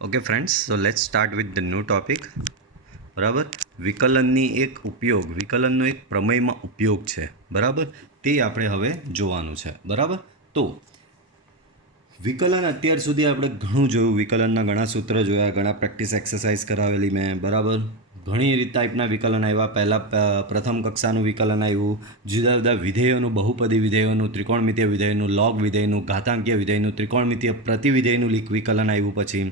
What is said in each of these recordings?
Okay friends, so let's start with the new topic. બરાબર. વિકલનની એક ઉપયોગ, વિકલનનો એક પ્રમેયમાં ઉપયોગ છે. બરાબર, તે આપણે હવે જોવાનું છે. બરાબર. તો વિકલન અત્યાર સુધી આપણે ઘણું જોયું, વિકલનના ઘણા સૂત્ર જોયા, ઘણા પ્રેક્ટિસ એક્સરસાઇઝ કરાવેલી મેં. બરાબર, ઘણી ટાઈપના વિકલન આવ્યા. પહેલાં પ્રથમ કક્ષાનું વિકલન આવ્યું, જુદા જુદા વિધેયોનું, બહુપદી વિધેયોનું, ત્રિકોણમિતીય વિધેયનું, લોગ વિધેયનું, ઘાતાંકીય વિધેયનું, ત્રિકોણમિતીય પ્રતિવિધેયનું વિકલન આવ્યું. પછી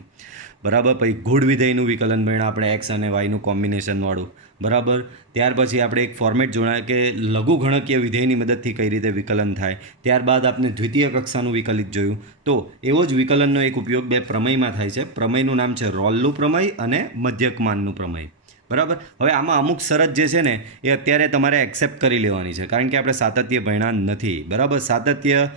બરાબર, પછી ગુણ વિધેયનું વિકલન ભણ્યા આપણે, એક્સ અને વાયનું કોમ્બિનેશનવાળું. બરાબર, ત્યાર પછી આપણે એક ફોર્મેટ જોયા કે લઘુગણકીય વિધેયની મદદથી કઈ રીતે વિકલન થાય. ત્યારબાદ આપણે દ્વિતીય કક્ષાનું વિકલિત જોયું. તો એવો જ વિકલનનો એક ઉપયોગ બે પ્રમેયમાં થાય છે. પ્રમેયનું નામ છે રોલનું પ્રમેય અને મધ્યકમાનનું પ્રમેય. બરાબર. હવે આમાં અમુક શરત જે છે ને એ અત્યારે તમારે એક્સેપ્ટ કરી લેવાની છે, કારણ કે આપણે સાતત્ય ભણ્યા નથી. બરાબર, સાતત્ય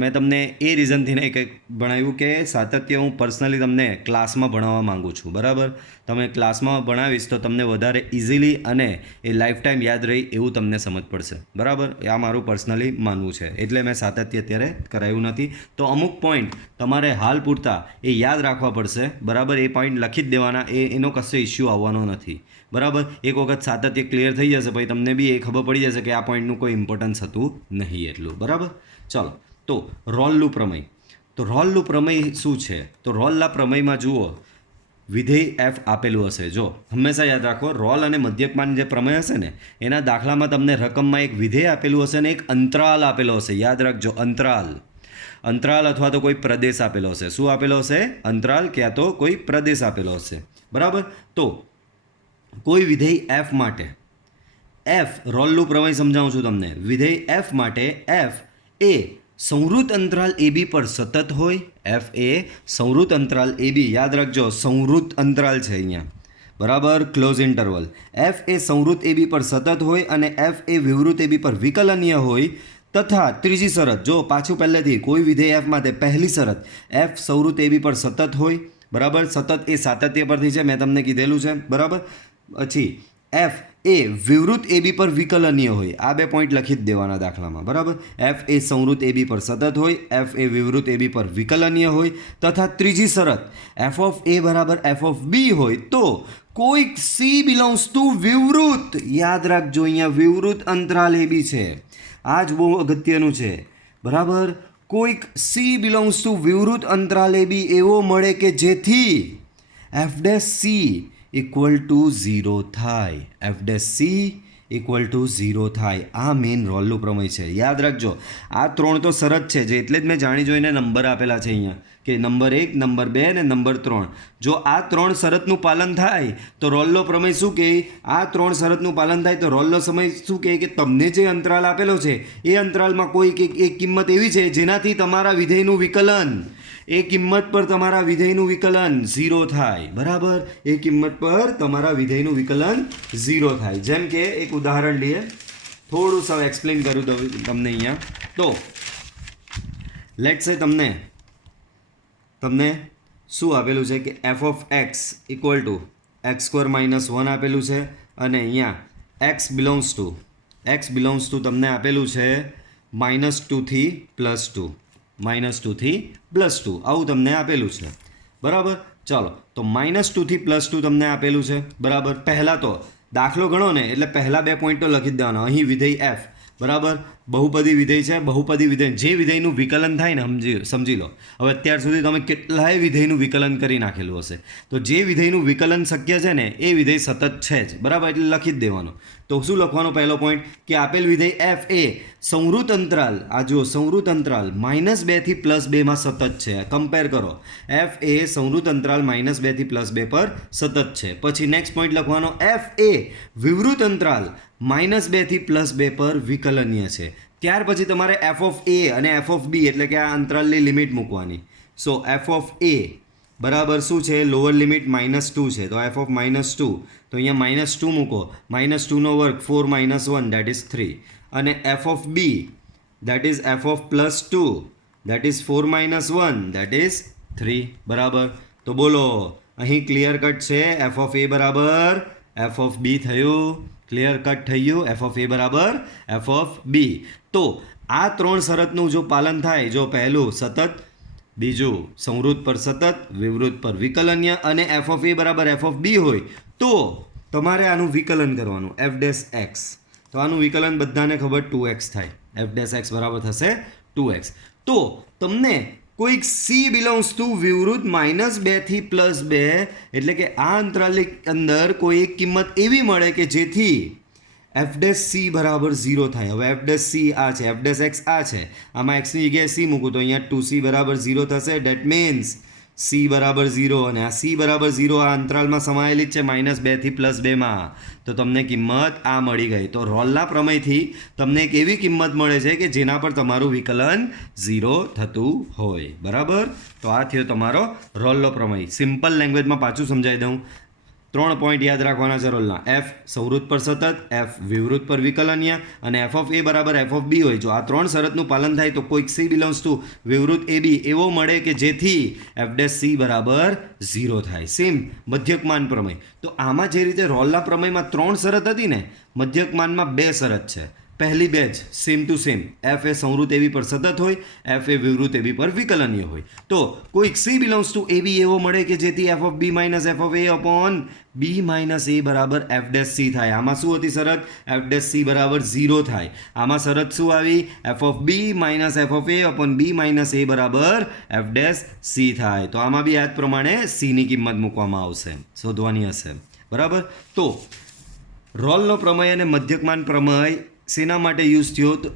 મેં તમને એ રીઝનથી નહીં કંઈક ભણાવ્યું કે સાતત્ય હું પર્સનલી તમને ક્લાસમાં ભણાવવા માગું છું. બરાબર, તમે ક્લાસમાં ભણાવીશ તો તમને વધારે ઇઝીલી અને એ લાઈફ ટાઈમ યાદ રહી એવું તમને સમજ પડશે. બરાબર, આ મારું પર્સનલી માનવું છે, એટલે મેં સાતત્ય અત્યારે કરાવ્યું નથી. તો અમુક પોઈન્ટ તમારે હાલ પૂરતા એ યાદ રાખવા પડશે. બરાબર, એ પોઈન્ટ લખી જ દેવાના, એનો કશો ઇસ્યુ આવવાનો નથી. બરાબર, એક વખત સાતત્ય ક્લિયર થઈ જશે પછી તમને બી એ ખબર પડી જશે કે આ પોઈન્ટનું કોઈ ઇમ્પોર્ટન્સ હતું નહીં એટલું. બરાબર, ચાલો. તો રોલનું પ્રમેય. તો રોલનું પ્રમેય શું છે? તો રોલના પ્રમેયમાં જુઓ, વિધેય એફ આપેલું હશે. જો હંમેશા યાદ રાખો, રોલ અને મધ્યકમાન જે પ્રમેય હશે ને એના દાખલામાં તમને રકમમાં એક વિધેય આપેલું હશે અને એક અંતરાલ આપેલો હશે. યાદ રાખજો, અંતરાલ. અંતરાલ અથવા તો કોઈ પ્રદેશ આપેલો હશે. શું આપેલો હશે? અંતરાલ, ક્યાં તો કોઈ પ્રદેશ આપેલો હશે. બરાબર, તો કોઈ વિધેય એફ માટે, એફ રોલનું પ્રમેય સમજાવું છું તમને. વિધેય એફ માટે એફ એ સંવૃત અંતરાલ એ બી પર સતત હોય. એફ એ સંવૃત અંતરાલ એ બી, યાદ રાખજો, સંવૃત અંતરાલ છે અહીંયા. બરાબર, ક્લોઝ ઇન્ટરવલ. એફ એ સંવૃત એ બી પર સતત હોય અને એફ એ વિવૃત એ બી પર વિકલનીય હોય. તથા ત્રીજી શરત, જો પાછું પહેલેથી કોઈ વિધેય એફ માટે પહેલી શરત, એફ સંવૃત એ બી પર સતત હોય. બરાબર, સતત એ સાતત્ય પરથી છે, મેં તમને કીધેલું છે. બરાબર, પછી એફ એ વિવૃત એ બી પર વિકલનીય હોય. આ બે પોઈન્ટ લખી જ દેવાના દાખલામાં. બરાબર, એફ એ સંવૃત એ બી પર સતત હોય, એફ એ વિવૃત એ બી પર વિકલનીય હોય. તથા ત્રીજી શરત, એફ ઓફ એ બરાબર એફ ઓફ બી હોય તો કોઈક સી બિલોંગ્સ ટુ વિવૃત. યાદ રાખજો, અહીંયા વિવૃત અંતરાલ એ બી છે. આ જ બહુ અગત્યનું છે. બરાબર, કોઈક સી બિલોંગ્સ ટુ વિવૃત અંતરાલ એ બી એવો મળે કે જેથી F dash C equal to 0 થાય. F dash C equal to 0 થાય. આ મેઇન રોલનું પ્રમેય છે. યાદ રાખજો, આ ત્રણ તો શરત છે, જે એટલે જ મેં જાણી જોઈને નંબર આપેલા છે અહીંયા કે નંબર 1, નંબર 2 અને નંબર 3. જો આ ત્રણ શરતનું પાલન થાય તો રોલનો પ્રમેય શું કહે? આ ત્રણ શરતનું પાલન થાય તો રોલનો સમય શું કહે કે તમને જે અંતરાલ આપેલો છે એ અંતરાલમાં કોઈ એક કિંમત એવી છે જેનાથી તમારા વિધેયનું વિકલન, એ કિંમત પર તમારા વિધેયનું વિકલન 0 થાય. બરાબર, એ કિંમત પર તમારા વિધેયનું વિકલન 0 થાય. જેમ કે એક ઉદાહરણ લઈએ, થોડું સૌ એક્સપ્લેન કરું તમને અહીંયા. તો લેટ્સ સે તમને શું આપેલું છે કે f of x equal to x² - 1 આપેલું છે અને અહીંયા એક્સ બિલોંગ્સ ટુ તમને આપેલું છે -2 થી +2, -2 થી +2 આવું તમને આપેલું છે. બરાબર, ચાલો. તો -2 થી +2 તમને આપેલું છે. બરાબર, પહેલાં તો દાખલો ગણો ને એટલે પહેલાં બે પોઈન્ટ તો લખી જ દેવાના. અહીં વિધેય એફ, બરાબર, બહુપદી વિધેય છે. બહુપદી વિધેય, જે વિધેયનું વિકલન થાય ને સમજી લો. હવે અત્યાર સુધી તમે કેટલાય વિધેયનું વિકલન કરી નાખેલું હશે, તો જે વિધેયનું વિકલન શક્ય છે ને એ વિધેય સતત છે જ. બરાબર, એટલે લખી જ દેવાનું. તો શું લખવાનો પહેલો પોઈન્ટ કે આપેલ વિધેય એફ એ સંવૃત અંતરાલ, આ જુઓ સંવૃત અંતરાલ -2 થી +2 માં સતત છે. કમ્પેર કરો, એફ એ સંવૃત અંતરાલ -2 થી +2 પર સતત છે. પછી નેક્સ્ટ પોઈન્ટ લખવાનો, એફ એ વિવૃત અંતરાલ -2 થી +2 પર વિકલનીય છે. ત્યાર પછી તમારે એફ ઓફ એ અને એફ ઓફ બી એટલે કે આ અંતરાલની લિમિટ મૂકવાની. સો એફ ઓફ એ બરાબર શું છે? લોઅર લિમિટ -2 છે, તો એફ ઓફ -2, તો અહીંયા -2 મૂકો. -2 નો વર્ગ 4 - 1 દેટ ઇઝ 3. અને f of b that is f of +2 that is 4 - 1 that is 3. બરાબર, તો બોલો અહીં ક્લિયર કટ છે. એફ ઓફ એ બરાબર એફ ઓફ બી થયું. ક્લિયર કટ થઈ ગયું. એફ ઓફ એ બરાબર એફ ઓફ બી. તો આ ત્રણ શરતનું જો પાલન થાય, જો પહેલું સતત બીજું સંવૃત્ત પર સતત, વિવૃત્ત પર વિકલન્ય અને એફ ઓફ એ બરાબર એફ ઓફ બી હોય તો તમારે આનું વિકલન કરવાનું એફ ડેશ એક્સ. તો આનું વિકલન બધાને ખબર 2x થાય. એફ ડેશ એક્સ બરાબર થશે 2x. તો તમને કોઈક સી બિલોંગ્સ ટુ વિવૃત્ત -2 થી +2 એટલે કે આ અંતરાલની અંદર કોઈ એક કિંમત એવી મળે કે જેથી એફ ડેશ સી બરાબર 0 થાય. હવે એફ ડેશ સી આ છે, એફ ડેશ એક્સ આ છે, આમાં એક્સની જગ્યાએ સી મૂકું તો અહીંયા 2c બરાબર 0 થશે. ડેટ મીન્સ સી બરાબર 0 અને આ સી બરાબર 0 આ અંતરાલમાં સમાયેલી જ છે -2 થી +2માં. તો તમને કિંમત આ મળી ગઈ. તો રોલના પ્રમેયથી તમને એક એવી કિંમત મળે છે કે જેના પર તમારું વિકલન 0 થતું હોય. બરાબર. તો આ થયો તમારો રોલનો પ્રમેય. સિમ્પલ લેંગ્વેજમાં પાછું સમજાવી દઉં. 3 પોઈન્ટ યાદ રાખવાના છે રોલના. એફ સંવૃત્ત પર સતત, એફ વિવૃત્ત પર વિકલન્ય અને એફ ઓફ એ બરાબર એફ ઓફ બી હોય. જો આ 3 શરતનું પાલન થાય તો કોઈક સી બિલોંગ્સ ટુ વિવૃત્ત એ બી એવો મળે કે જેથી એફ ડેશ સી બરાબર 0 થાય. સેમ મધ્યકમાન પ્રમેય. તો આમાં જે રીતે રોલના પ્રમેયમાં 3 શરત હતી ને, મધ્યકમાનમાં 2 શરત છે. પહેલી બે જ same to same. F A સંવૃત્ત એબી પર સતત હોય, એફ એ વિવૃત્ત એબી પર વિકલનીય હોય. તો કોઈક C belongs to A B એવો મળે કે જેથી F of B minus F of A upon B minus A બરાબર એફ ડેશ સી થાય. આમાં શું હતી શરત? એફ ડેશ સી બરાબર 0 થાય. આમાં શરત શું આવી? F of B minus F of A upon B minus A બરાબર એફ ડેશ સી થાય. તો આમાં બી આ જ પ્રમાણે સીની કિંમત મૂકવામાં આવશે, શોધવાની હશે. બરાબર. તો રોલનો પ્રમેય અને મધ્યકમાન પ્રમેય શેના માટે યુઝ થયો? તો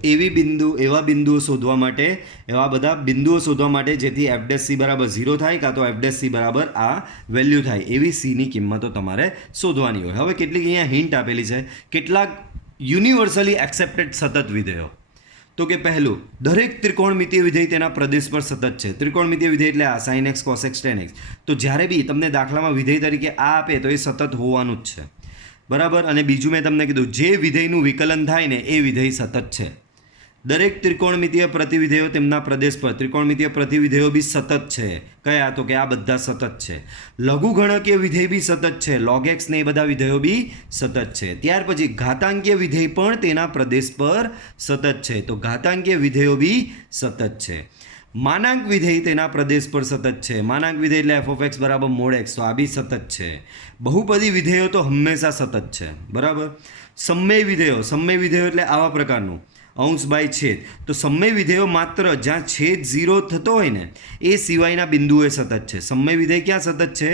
એવા બિંદુઓ શોધવા માટે, એવા બધા બિંદુઓ શોધવા માટે જેથી એફ ડેશ સી બરાબર 0 થાય કાં તો એફ ડેશ સી બરાબર આ વેલ્યુ થાય એવી સીની કિંમતો તમારે શોધવાની હોય. હવે કેટલીક અહીંયા હિન્ટ આપેલી છે. કેટલાક યુનિવર્સલી એક્સેપ્ટેડ સતત વિધેયો. તો કે પહેલું, દરેક ત્રિકોણમિતીય વિધેય તેના પ્રદેશ પર સતત છે. ત્રિકોણમિતીય વિધેય એટલે આ sine x, cos x, ten x. તો જ્યારે બી તમને દાખલામાં વિધેય તરીકે આ આપે તો એ સતત હોવાનું જ છે. બરાબર. અને બીજું મેં તમને કીધું જે વિધેયનું વિકલન થાય ને એ વિધેય સતત છે. દરેક ત્રિકોણમિતીય પ્રતિવિધેયો તેમના પ્રદેશ પર, ત્રિકોણમિતીય પ્રતિવિધેયો બી સતત છે. કયા? તો કે આ બધા સતત છે. લઘુગણકીય વિધેય બી સતત છે. લોગ એક્સ ને એ બધા વિધેયો બી સતત છે. ત્યાર પછી ઘાતાંકીય વિધેય પણ તેના પ્રદેશ પર સતત છે. તો ઘાતાંકીય વિધેયો બી સતત છે. માનાંક વિધેય તેના પ્રદેશ પર સતત છે. માનાંક વિધેય એટલે એફ ઓફ એક્સ બરાબર મોડ એક્સ. તો આ બી સતત છે. બહુપદી વિધેયો તો હંમેશા સતત છે. બરાબર. સમમેય વિધેયો એટલે આવા પ્રકારનું અંશ બાય છેદ. તો સમમેય વિધેયો માત્ર જ્યાં છેદ 0 થતો હોય ને એ સિવાયના બિંદુએ સતત છે. સમમેય વિધેય ક્યાં સતત છે?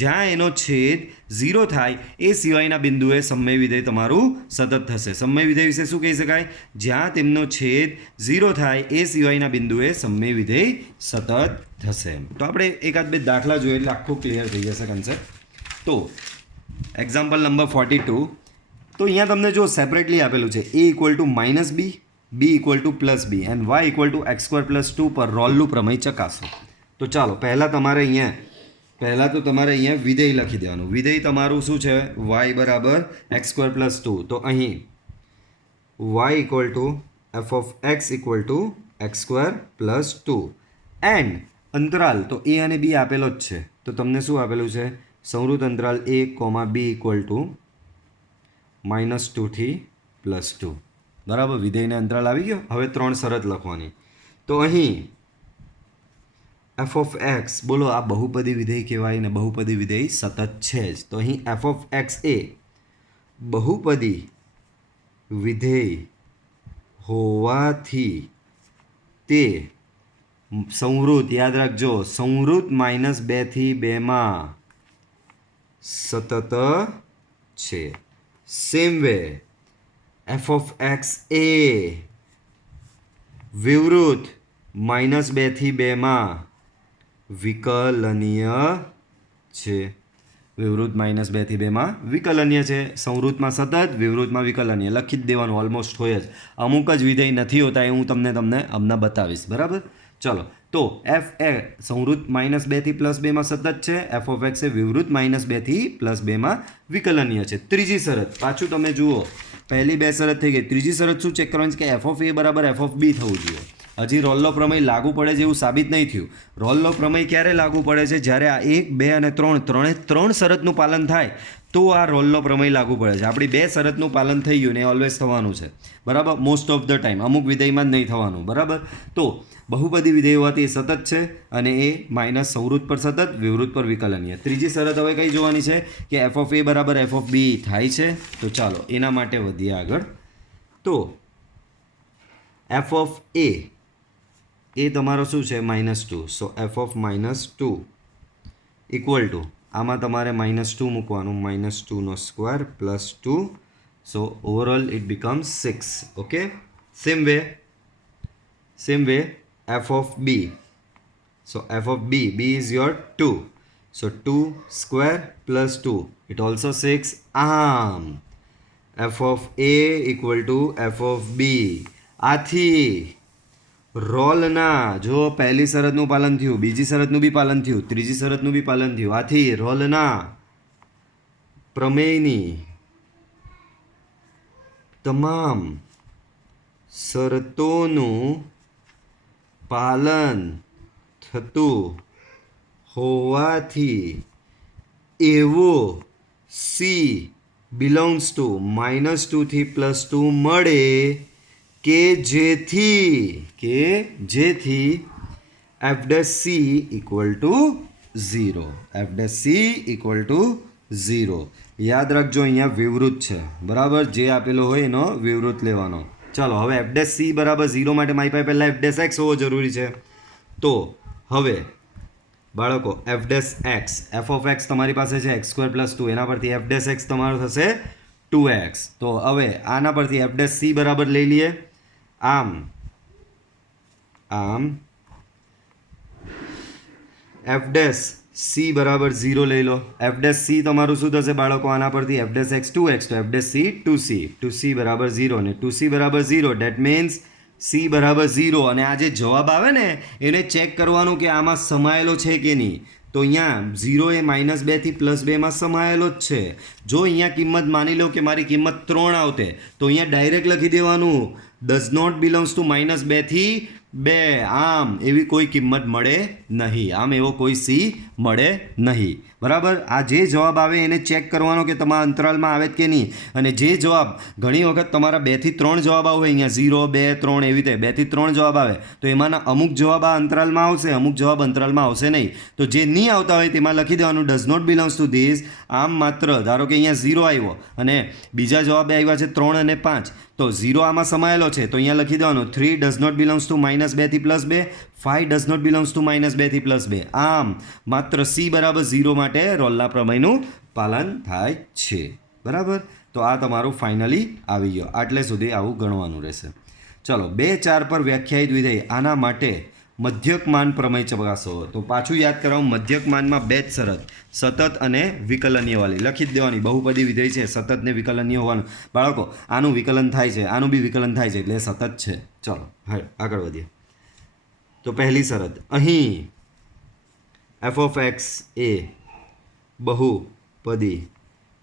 જ્યાં એનો છેદ 0 થાય એ સિવાયના બિંદુએ સમમેય વિધેય તમારું સતત થશે. સમમેય વિધેય વિશે શું કહી શકાય? જ્યાં તેમનો છેદ 0 થાય એ સિવાયના બિંદુએ સમમેય વિધેય સતત થશે. તો આપણે એકાદ બે દાખલા જોઈએ એટલે આખું ક્લિયર થઈ જશે કન્સેપ્ટ. તો એક્ઝામ્પલ નંબર 42. તો અહીંયા તમને જો સેપરેટલી આપેલું છે a equal to -b, b equal to +b and y equal to x² + 2 પર રોલનું પ્રમેય ચકાસો. તો ચાલો પહેલાં તો તમારે અહીંયા વિધેય લખી દેવાનું. વિધેય તમારું શું છે? y બરાબર x² + 2. તો અહીં y equal to f of x equal to x² + 2 and અંતરાલ તો a અને b આપેલો જ છે. તો તમને શું આપેલું છે? સંવૃત્ત અંતરાલ a, b ઇક્વલ ટુ -2 થી +2. બરાબર. વિધેયને અંતરાલ આવી ગયો. હવે 3 શરત લખવાની. તો અહીં એફ ઓફ એક્સ, બોલો આ બહુપદી વિધેય કહેવાય ને બહુપદી વિધેય સતત છે જ. તો અહીં એફ ઓફ એક્સ એ બહુપદી વિધેય હોવાથી તે સંવૃત્ત, યાદ રાખજો, સંવૃત્ત -2 થી 2માં સતત છે. Same way F of X એ વિવૃત્ત -2 થી 2માં વિકલનીય છે. વિવૃત્ત -2 થી 2માં વિકલનીય છે. સંવૃત્તમાં સતત, વિવૃત્તમાં વિકલનીય. લખી જ દેવાનું, ઓલમોસ્ટ હોય જ. અમુક જ વિધેય નથી હોતા એ હું તમને હમણાં બતાવીશ. બરાબર. ચલો. તો એફ એ સંવૃત્ત -2 થી +2માં સતત છે. એફ ઓફ એક્સ એ વિવૃત્ત -2 થી +2માં વિકલનીય છે. ત્રીજી શરત પાછું તમે જુઓ. પહેલી બે શરત થઈ ગઈ. ત્રીજી શરત શું ચેક કરવાની છે? કે એફ ઓફ એ બરાબર એફ ઓફ બી થવું જોઈએ. હજી રોલનો પ્રમેય લાગુ પડે છે એવું સાબિત નહીં થયું. રોલનો પ્રમેય ક્યારે લાગુ પડે છે? જ્યારે આ 1, 2 અને 3 શરતનું પાલન થાય તો આ રોલનો પ્રમેય લાગુ પડે છે. આપણી 2 શરતનું પાલન થઈ ગયું ને એ ઓલવેઝ થવાનું છે. બરાબર. Most of the time. અમુક વિધેયમાં જ નહીં થવાનું. બરાબર. તો બહુપદી વિધેય હોવાથી એ સતત છે અને એ માઇનસ સંવૃત્ત પર સતત, વિવૃત્ત પર વિકલનીય. ત્રીજી શરત હવે કઈ જોવાની છે કે એફ ઓફ એ બરાબર એફ ઓફ બી થાય છે. તો ચાલો એના માટે વધીએ આગળ. તો એફ ઓફ એ તમારો શું છે -2. So F of -2 equal to આમાં તમારે -2 મૂકવાનું, -2² + 2. So overall it becomes 6. Okay, same way f of b. So f of b is your 2. So 2² + 2, it also 6. f of a equal to f of b. આથી રોલના જો પહેલી શરતનું પાલન થયું, બીજી શરતનું બી પાલન થયું, ત્રીજી શરતનું બી પાલન થયું. આથી રોલના પ્રમેયની તમામ શરતોનું પાલન થતું હોવાથી એવો સી બિલોંગ્સ ટુ -2 થી +2 મળે કે જેથી f' equal to 0. f' equal to 0. યાદ રાખજો અહીંયા વિવૃત છે, બરાબર? જે આપેલો હોય એનો વિવૃત લેવાનો. ચાલો હવે f' બરાબર 0 માટે મારી પાસે પહેલાં f' હોવો જરૂરી છે. તો હવે બાળકો f of x તમારી પાસે છે x² + 2, એના પરથી f' તમારો થશે 2x. તો હવે આના પરથી f' બરાબર લઈ લઈએ. આમ f' બરાબર 0 લઈ લો. f' તમારું શું થશે બાળકો? આના પરથી f' 2x, તો f' 2c બરાબર 0 અને 2c બરાબર 0. ડેટ મીન્સ c બરાબર 0. અને આ જે જવાબ આવે ને એને ચેક કરવાનું કે આમાં સમાયેલો છે કે નહીં. તો અહીંયા 0 એ -2 થી +2 માં સમાયેલો જ છે. જો અહીંયા કિંમત માની લો કે મારી કિંમત 3 આવતે, તો અહીંયા ડાયરેક્ટ લખી દેવાનું ડઝ નોટ બિલોંગ્સ ટુ -2 થી 2. આમ એવી કોઈ કિંમત મળે નહીં, આમ એવો કોઈ સી મળે નહીં, બરાબર? આ જે જવાબ આવે એને ચેક કરવાનો કે તમારા અંતરાલમાં આવે કે નહીં. અને જે જવાબ ઘણી વખત તમારા 2 થી 3 જવાબ આવે અહીંયા 0, 2, 3 એવી રીતે 2 થી 3 જવાબ આવે, તો એમાંના અમુક જવાબ આ અંતરાલમાં આવશે, અમુક જવાબ અંતરાલમાં આવશે નહીં. તો જે નહીં આવતા હોય તેમાં લખી દેવાનું does not belongs to this. આમ માત્ર ધારો કે અહીંયા 0 આવ્યો અને બીજા જવાબ આવ્યા છે 3 અને 5, તો 0 આમાં સમાયેલો છે, તો અહીંયા લખી દેવાનું 3 ડઝ નોટ બિલોંગ્સ ટુ -2 થી +2, 5 ડઝ નોટ બિલોંગ્સ ટુ -2 થી +2. આમ માત્ર c બરાબર 0 માટે રોલના પ્રમેયનું પાલન થાય છે, બરાબર? તો આ તમારું ફાઇનલી આવી ગયો. આટલે સુધી આવું ગણવાનું રહેશે. ચલો 2, 4 પર વ્યાખ્યાયિત વિધેય. આના માટે મધ્યકમાન પ્રમેય ચકાસો. તો પાછું યાદ કરાવું, મધ્યકમાનમાં 2 જ શરત, સતત અને વિકલનીયવાળી લખી જ દેવાની. બહુપદી વિધેય છે, સતત ને વિકલનીય હોવાનું. બાળકો આનું વિકલન થાય છે, આનું બી વિકલન થાય છે, એટલે સતત છે. ચલો હા આગળ વધીએ. તો પહેલી શરત, અહીં f of x એ બહુપદી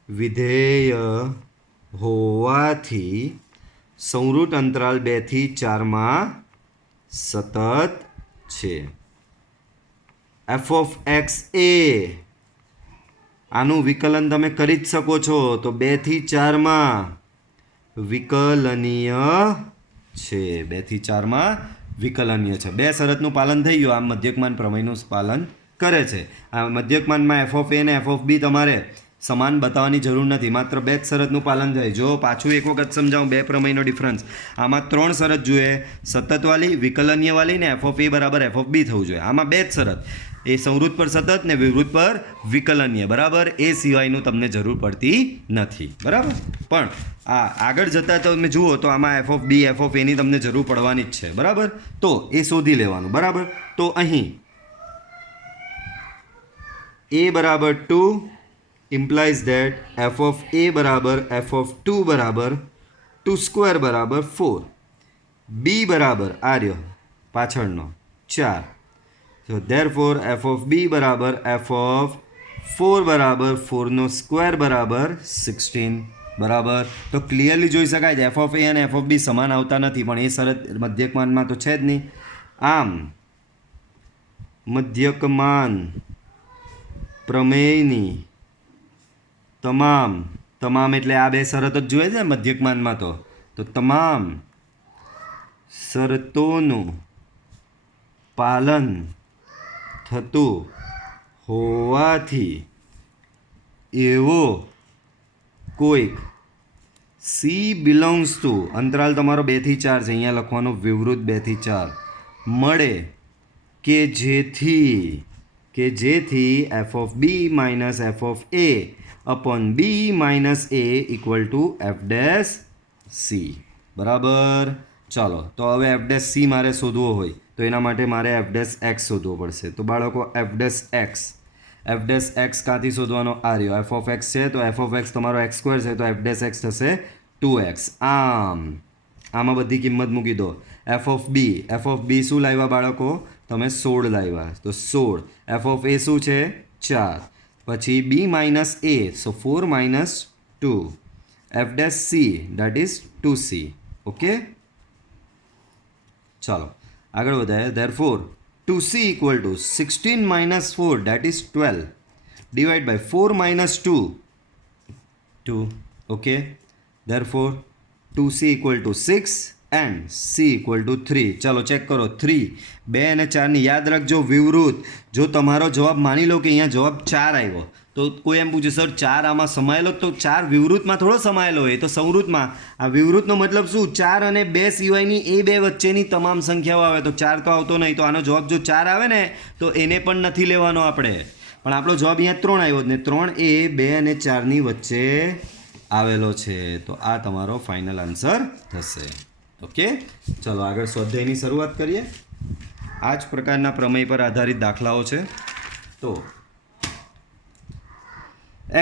વિધેય હોવાથી સંવૃત અંતરાલ 2 થી 4 માં સતત છે. f of x એ આનું વિકલન તમે કરી જ શકો છો, તો 2 થી 4 માં વિકલનીય છે. 2 થી 4 માં વિકલનીય છે. 2 શરતનું પાલન થઈ ગયું. આમ મધ્યકમાન પ્રમેયનું પાલન કરે છે. આ મધ્યકમાનમાં f of a અને f of b તમારે સમાન બતાવવાની જરૂર નથી, માત્ર 2 જ શરતનું પાલન થાય. જો પાછું એક વખત સમજાવું 2 પ્રમેયનો ડિફરન્સ. આમાં 3 શરત જોઈએ, સતતવાળી, વિકલનીયવાળી ને f of a બરાબર f of b થવું જોઈએ. આમાં 2 જ શરત, એ સંવૃત્ત પર સતત ને વિવૃત્ત પર વિકલનીય, બરાબર? એ સિવાયનું તમને જરૂર પડતી નથી, બરાબર? પણ આ આગળ જતાં તમે જુઓ તો આમાં f of b, f of a ની તમને જરૂર પડવાની જ છે, બરાબર? તો એ શોધી લેવાનું, બરાબર? તો અહીં a બરાબર 2 implies that f of a બરાબર f of 2 બરાબર 2² બરાબર 4, b બરાબર આ રહ્યો પાછળનો 4. So therefore f of b બરાબર f of 4 બરાબર 4² બરાબર 16, બરાબર? તો ક્લિયરલી જોઈ શકાય છે f of a અને f of b સમાન આવતા નથી, પણ એ શરત મધ્યકમાનમાં તો છે જ નહીં. આમ મધ્યકમાન પ્રમેયની તમામ એટલે આ 2 શરતો જ જોઈએ છે મધ્યકમાનમાં. તો તમામ શરતોનું પાલન થતું હોવાથી એવો કોઈક સી બિલોંગ્સ ટુ અંતરાલ તમારો 2 થી 4 છે, અહીંયા લખવાનું વિવૃત 2 થી 4 મળે કે જેથી F of B minus F of A upon B minus a equal to F dash C. બરાબર. ચાલો તો હવે એફ ડેશ સી મારે શોધવો હોય તો એના માટે મારે એફ ડેશ એક્સ શોધવો પડશે. તો બાળકો એફ ડેશ એક્સ ક્યાંથી શોધવાનો? આ રહ્યો એફ ઓફ એક્સ છે, તો એફ ઓફ એક્સ તમારો એક્સ સ્ક્વેર છે, તો એફ ડેશ એક્સ થશે 2x. આમાં બધી કિંમત મૂકી દો. એફ ઓફ બી શું લાવ્યા બાળકો? તમે 16 લાવ્યા, તો 16. એફ ઓફ એ શું છે? 4. પછી B minus A, so 4 minus 2. F dash C that is 2c. Okay, ચાલો આગળ વધારે. Therefore 2c equal to 16 minus 4 that is 12 divide by 4 minus 2 okay. Therefore 2c equal to 6 and c equal to 3. ચલો check કરો. 3 2 અને 4ની યાદ રાખજો વિવૃત. જો તમારો જવાબ માની લો કે અહીંયા જવાબ 4 આવ્યો તો કોઈ એમ પૂછે સર 4 આમાં સમાયેલો, તો 4 વિવૃતમાં થોડો સમાયેલો હોય, તો સંવૃતમાં. આ વિવૃતનો મતલબ શું? 4 અને 2 સિવાયની એ બે વચ્ચેની તમામ સંખ્યાઓ આવે, તો 4 તો આવતો નહીં. તો આનો જવાબ જો 4 આવે ને તો એને પણ નથી લેવાનો આપણે, પણ આપણો જવાબ અહીંયા 3 આવ્યો ને 3 એ 2 અને 4ની વચ્ચે આવેલો છે. તો આ તમારો ફાઇનલ આન્સર થશે. ઓકે, ચલો આગળ સ્વાધ્યાયની શરૂઆત કરીએ. આ જ પ્રકારના પ્રમેય પર આધારિત દાખલાઓ છે. તો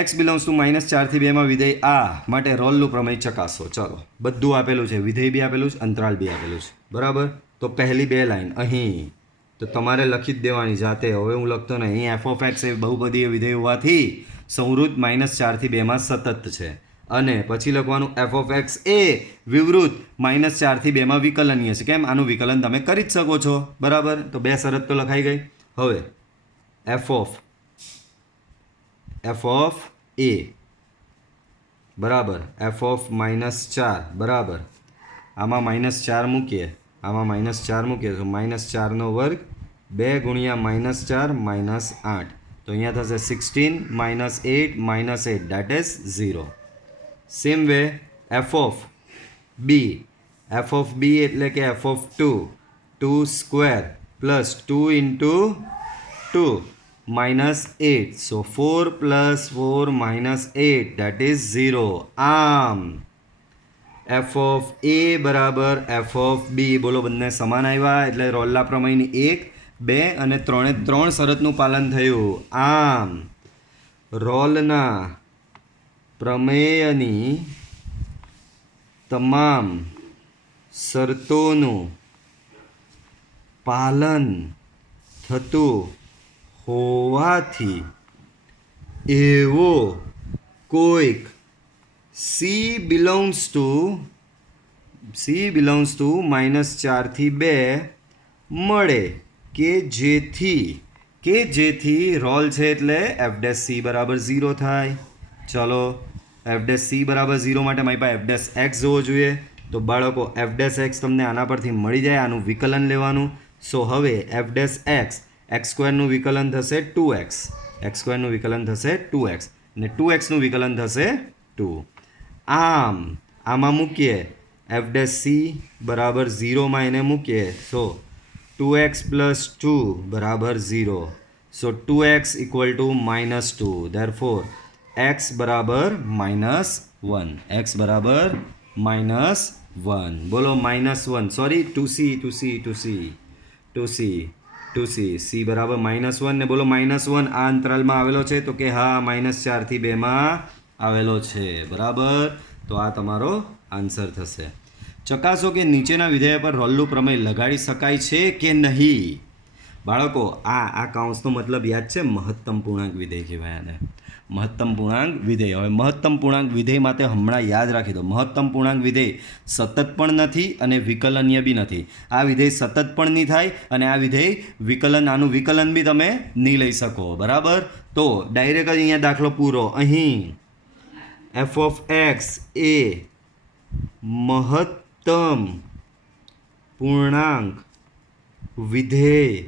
એક્સ બિલોંગ્સ ટુ -4 થી 2 માં વિધેય આ માટે રોલનું પ્રમેય ચકાસો. ચલો બધું આપેલું છે, વિધેય બી આપેલું છે, અંતરાલ બી આપેલું છે. બરાબર. તો પહેલી 2 લાઈન અહીં તો તમારે લખી જ દેવાની જાતે. હવે હું લખતો નહીં. અહીં એફ ઓફ એક્સ એ બહુપદીય વિધેય હોવાથી સંવૃત -4 થી 2 માં સતત છે. અને પછી લખવાનું એફ ઓફ એક્સ એ વિવૃત -4 થી 2 માં વિકલનીય છે. કેમ? આનું વિકલન તમે કરી જ શકો છો. બરાબર. તો 2 શરત તો લખાઈ ગઈ. હવે એફ ઓફ એ બરાબર એફ ઓફ -4 બરાબર આમાં -4 મૂકીએ, આમાં -4 મૂકીએ તો -4નો વર્ગ 2 ગુણ્યા -4 -8, તો અહીંયા થશે 16 -8 that is 0. Same way F of b એટલે કે f of 2 square plus 2 into 2 -8, so 4 + 4 -8 that is 0. આમ એફ ઓફ એ બરાબર એફ ઓફ બી, બોલો બંને સમાન આવ્યા એટલે રોલના પ્રમેયની 1, 2 અને 3 શરતનું પાલન થયું. આમ રોલના પ્રમેયની તમામ શરતોનું પાલન થતું હોવાથી એવો કોઈક સી બિલોંગ્સ ટુ -4 થી 2 મળે કે જેથી રોલ છે એટલે એફ ડેશ સી બરાબર 0 થાય. ચલો એફ ડેશ સી બરાબર 0 માટે મારી પાસે એફ ડેશ એક્સ જોવો જોઈએ. તો બાળકો એફ ડેશ એક્સ તમને આના પરથી મળી જાય, આનું વિકલન લેવાનું. સો હવે એફ ડેશ એક્સ સ્ક્વેરનું વિકલન થશે 2x, નું વિકલન થશે 2x અને 2xનું વિકલન થશે 2. આમાં મૂકીએ એફ ડેશ સી બરાબર 0માં એને મૂકીએ તો 2x + 2 બરાબર 0. સો 2x equal to -2. Therefore x બરાબર -1. બોલો -1. સોરી 2c c બરાબર -1 ને બોલો -1 આ અંતરાલમાં આવેલો છે તો કે હા -4 થી 2 માં આવેલો છે. બરાબર. તો આ તમારો આન્સર થશે. ચકાસો કે નીચેના વિધેય પર રોલનું પ્રમેય લગાડી શકાય છે કે નહીં. બાળકો આ કાઉન્સનો મતલબ યાદ છે? મહત્તમ પૂર્ણાંક વિધેય કહેવાય આને. મહત્તમ પૂર્ણાંક વિધેય. હવે મહત્તમ પૂર્ણાંક વિધેય માટે હમણાં યાદ રાખી દો, મહત્તમ પૂર્ણાંક વિધેય સતત પણ નથી અને વિકલનીય બી નથી. આ વિધેય સતત પણ નહીં થાય અને આ વિધેય આનું વિકલન બી તમે નહીં લઈ શકો. બરાબર. તો ડાયરેક્ટ જ અહીંયા દાખલો પૂરો. અહીં એફ ઓફ એક્સ એ મહત્તમ પૂર્ણાંક વિધેય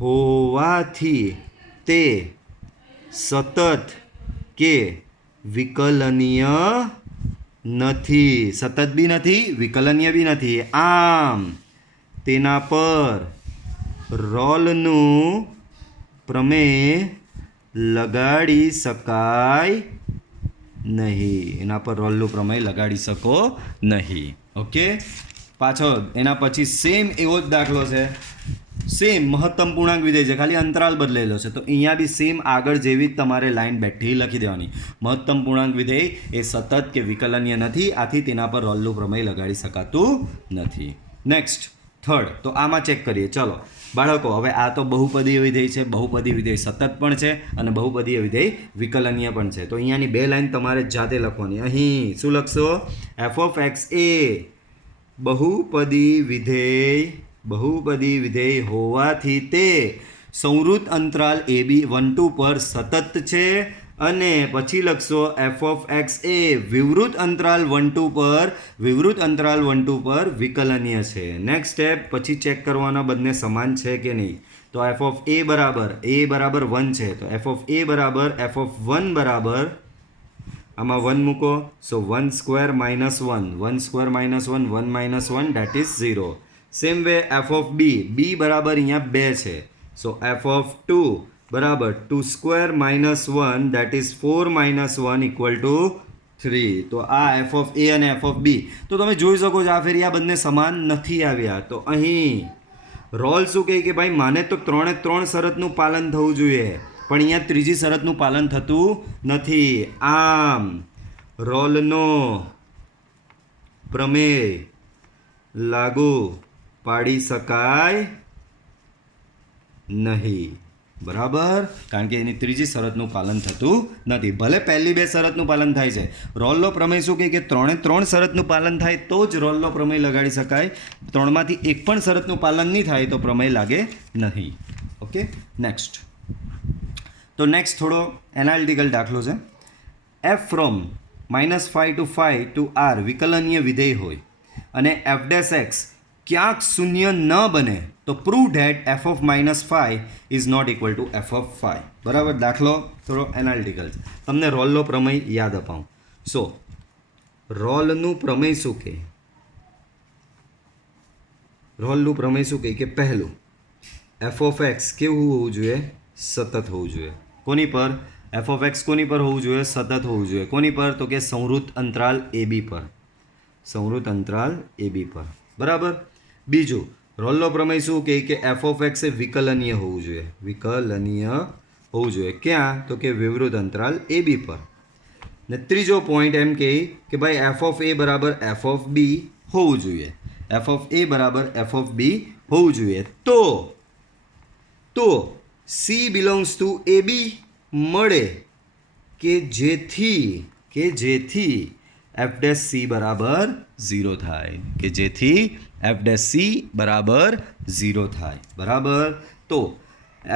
હોવાથી તે સતત કે વિકલનીય નથી. સતત બી નથી, વિકલનીય બી નથી. આમ તેના પર રોલનું પ્રમેય લગાડી શકાય નહીં. એના પર રોલનું પ્રમેય લગાડી શકો નહીં. ઓકે, પાછો એના પછી સેમ એવો જ દાખલો છે. સેમ મહત્તમ પૂર્ણાંક વિધેય છે, ખાલી અંતરાલ બદલેલો છે. તો અહીંયા બી સેમ આગળ જેવી જ તમારે લાઈન બેઠી લખી દેવાની. મહત્તમ પૂર્ણાંક વિધેય એ સતત કે વિકલનીય નથી, આથી તેના પર રોલનું પ્રમેય લગાડી શકાતું નથી. નેક્સ્ટ થર્ડ, તો આમાં ચેક કરીએ. ચલો બાળકો, હવે આ તો બહુપદીય વિધેય છે. બહુપદી વિધેય સતત પણ છે અને બહુપદીય વિધેય વિકલનીય પણ છે. તો અહીંયાની બે લાઈન તમારે જાતે લખવાની. અહીં શું લખશો? એફ ઓફ એક્સ એ બહુપદી વિધેય હોવાથી તે સંવૃત અંતરાલ એ બી 1 2 પર સતત છે, અને પછી લખશો એફ ઓફ એક્સ એ વિવૃત અંતરાલ 1 2 પર વિકલનીય છે. નેક્સ્ટ સ્ટેપ, પછી ચેક કરવાના બંને સમાન છે કે નહીં. તો એફ ઓફ એ બરાબર 1 છે, તો એફ ઓફ એ બરાબર એફ ઓફ 1 બરાબર આમાં 1 મૂકો, so 1 square minus 1, 1 square minus 1, 1 minus 1 that is 0. Same way F of b બરાબર અહીંયા 2 છે, સો એફ ઓફ 2 બરાબર 2 square minus 1 that is 4 minus 1 equal two 3. તો આ એફ ઓફ એ અને એફ ઓફ બી, તો તમે જોઈ શકો છો આ ફેરી આ બંને સમાન નથી આવ્યા. તો અહીં રોલ શું કહે કે ભાઈ માને તો 3 શરતનું પાલન થવું જોઈએ, પણ અહીંયા ત્રીજી શરતનું પાલન થતું નથી. આમ રોલનો પ્રમેય લાગુ પાડી શકાય નહીં. બરાબર, કારણ કે એની ત્રીજી શરતનું પાલન થતું નથી. ભલે પહેલી બે શરતનું પાલન થાય છે. રોલનો પ્રમેય શું કહે કે 3 શરતનું પાલન થાય તો જ રોલનો પ્રમેય લગાડી શકાય. 3માંથી એક પણ શરતનું પાલન નહીં થાય તો પ્રમેય લાગે નહીં. Okay, next. તો નેક્સ્ટ થોડો એનાલિટિકલ દાખલો છે. F from -5 to 5 to r વિકલનીય વિધેય હોય અને એફ ડેશ એક્સ ક્યાંક શૂન્ય ન બને તો prove that f of -5 is not equal to f of 5. બરાબર, દાખલો થોડો એનાલિટિકલ છે. તમને રોલનો પ્રમેય યાદ અપાવું. સો રોલનું પ્રમેય શું કહે? રોલનું પ્રમેય શું કહે કે પહેલું એફ ઓફ એક્સ કેવું હોવું જોઈએ? સતત હોવું જોઈએ. કોની પર? એફ ઓફ એક્સ કોની પર હોવું જોઈએ? સતત હોવું જોઈએ. કોની પર? તો કે સંવૃત અંતરાલ એ બી પર. સંવૃત અંતરાલ એ બી પર. બરાબર. બીજું રોલનો પ્રમેય શું કહે કે એફ ઓફ એક્સ એ વિકલનીય હોવું જોઈએ. વિકલનીય હોવું જોઈએ. ક્યાં? તો કે વિવૃત અંતરાલ એ બી પર. ને ત્રીજો પોઈન્ટ એમ કહે કે ભાઈ એફ ઓફ એ બરાબર એફ ઓફ બી હોવું જોઈએ. એફ ઓફ એ બરાબર એફ ઓફ બી હોવું જોઈએ. તો સી બિલોંગ્સ ટુ એ બી મળે કે જેથી એફ ડેશ સી બરાબર 0 થાય. કે જેથી એફ ડેશ સી બરાબર 0 થાય. બરાબર. તો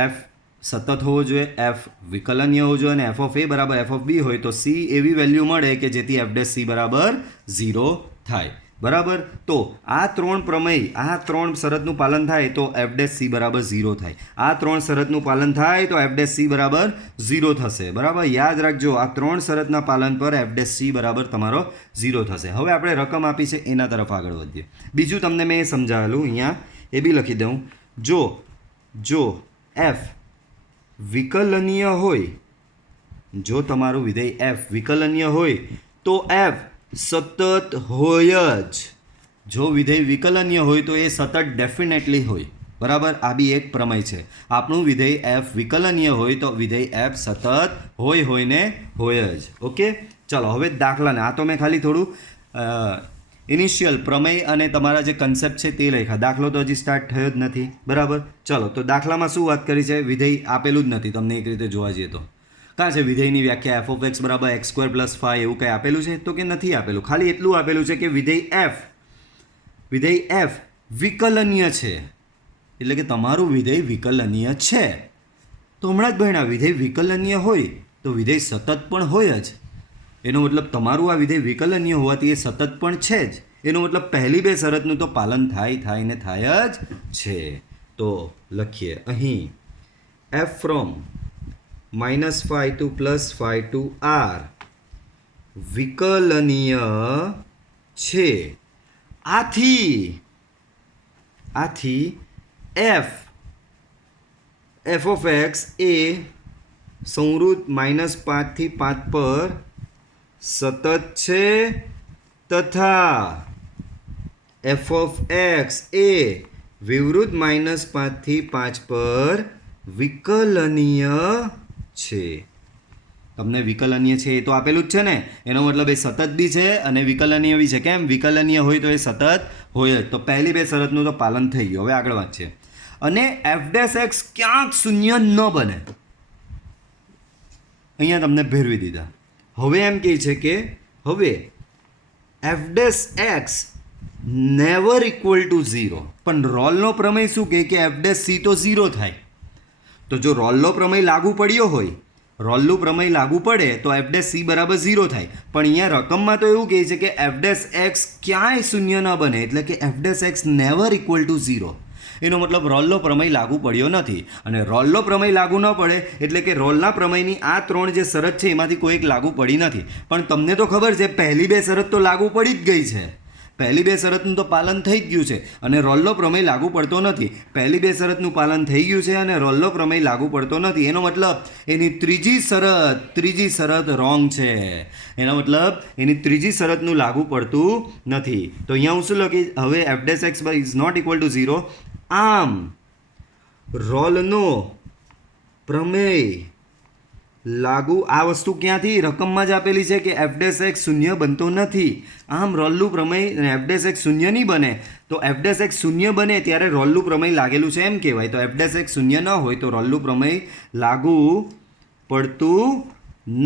એફ સતત હોવો જોઈએ, એફ વિકલનીય હોવું જોઈએ, અને એફ ઓફ એ બરાબર એફ ઓફ બી હોય તો સી એવી વેલ્યુ મળે કે જેથી એફ ડેશ સી બરાબર 0 થાય. બરાબર. તો આ 3 પ્રમેય, આ 3 શરતનું પાલન થાય તો એફ ડેશ સી બરાબર 0 થાય. આ 3 શરતનું પાલન થાય તો એફ ડેશ સી બરાબર 0 થશે. બરાબર, યાદ રાખજો આ 3 શરતના પાલન પર એફ ડેશ સી બરાબર તમારો 0 થશે. હવે આપણે રકમ આપી છે એના તરફ આગળ વધીએ. બીજું તમને મેં સમજાવેલું, અહીંયા એ બી લખી દઉં. જો એફ વિકલનીય હોય, જો તમારું વિધેય એફ વિકલનીય હોય તો એફ સતત હોય જ. જો વિધેય વિકલનીય હોય તો એ સતત ડેફિનેટલી હોય. બરાબર, આ બી એક પ્રમેય છે. આપણું વિધેય એફ વિકલનીય હોય તો વિધેય એફ સતત હોય ને હોય જ. ઓકે, ચલો હવે દાખલાને, આ તો મેં ખાલી થોડું ઇનિશિયલ પ્રમેય અને તમારા જે કન્સેપ્ટ છે તે લખ્યા. દાખલો તો હજી સ્ટાર્ટ થયો જ નથી. બરાબર, ચલો તો દાખલામાં શું વાત કરી છે? વિધેય આપેલું જ નથી તમને એક રીતે જોવા જઈએ તો. કાં છે વિધેયની વ્યાખ્યા? એફ ઓફ એક્સ બરાબર x² + 5 એવું કંઈ આપેલું છે? તો કે નથી આપેલું. ખાલી એટલું આપેલું છે કે વિધેય એફ વિકલનીય છે, એટલે કે તમારું વિધેય વિકલનીય છે. તો હમણાં જ ભણ્યા, વિધેય વિકલનીય હોય તો વિધેય સતત પણ હોય જ. એનો મતલબ તમારું આ વિધેય વિકલનીય હોવાથી એ સતત પણ છે જ. એનો મતલબ પહેલી બે શરતનું તો પાલન થાય ને થાય જ છે. તો લખીએ અહીં f from -5 to +5 to r વિકલનીય છે. આથી f of x એ સંવૃત્ત -5 થી 5 પર સતત છે તથા f of x એ વિવૃત્ત -5 થી 5 પર વિકલનીય છે. તમને વિકલનીય છે એ તો આપેલું જ છે ને, એનો મતલબ એ સતત બી છે અને વિકલનીય બી છે. કેમ? વિકલનીય હોય તો એ સતત હોય જ. તો પહેલી બે શરતનું તો પાલન થઈ ગયું. હવે આગળ વાત છે. અને f' ક્યાંક શૂન્ય ન બને. અહીંયા તમને ભેરવી દીધા. હવે એમ કહે છે કે હવે f' નેવર ઇક્વલ ટુ 0. પણ રોલનો પ્રમેય શું કહે કે f' તો 0 થાય. તો જો રોલનો પ્રમેય લાગુ પડ્યો હોય, રોલનું પ્રમેય લાગુ પડે તો f' બરાબર 0 થાય. પણ અહીંયા રકમમાં તો એવું કહે છે કે f' ક્યાંય શૂન્ય ન બને, એટલે કે f' નેવર ઇક્વલ ટુ 0. એનો મતલબ રોલનો પ્રમેય લાગુ પડ્યો નથી. અને રોલનો પ્રમેય લાગુ ન પડે એટલે કે રોલના પ્રમેયની આ ત્રણ જે શરત છે એમાંથી કોઈ એક લાગુ પડી નથી. પણ તમને તો ખબર છે પહેલી બે શરત તો લાગુ પડી જ ગઈ છે. પહેલી બે શરતનું તો પાલન થઈ જ ગયું છે અને રોલનો પ્રમેય લાગુ પડતો નથી. પહેલી બે શરતનું પાલન થઈ ગયું છે અને રોલનો પ્રમેય લાગુ પડતો નથી. એનો મતલબ એની ત્રીજી શરત રોંગ છે. એનો મતલબ એની ત્રીજી શરતનું લાગુ પડતું નથી. તો અહીંયા હું શું લખીશ? હવે f' is not equal to 0. આમ રોલનો પ્રમેય લાગુ, આ વસ્તુ ક્યાંથી? રકમમાં જ આપેલી છે કે f' શૂન્ય બનતો નથી. આમ રોલનું પ્રમેય f' શૂન્ય નહીં બને. તો f' શૂન્ય બને ત્યારે રોલનું પ્રમેય લાગેલું છે એમ કહેવાય. તો f' શૂન્ય ન હોય તો રોલનું પ્રમેય લાગુ પડતું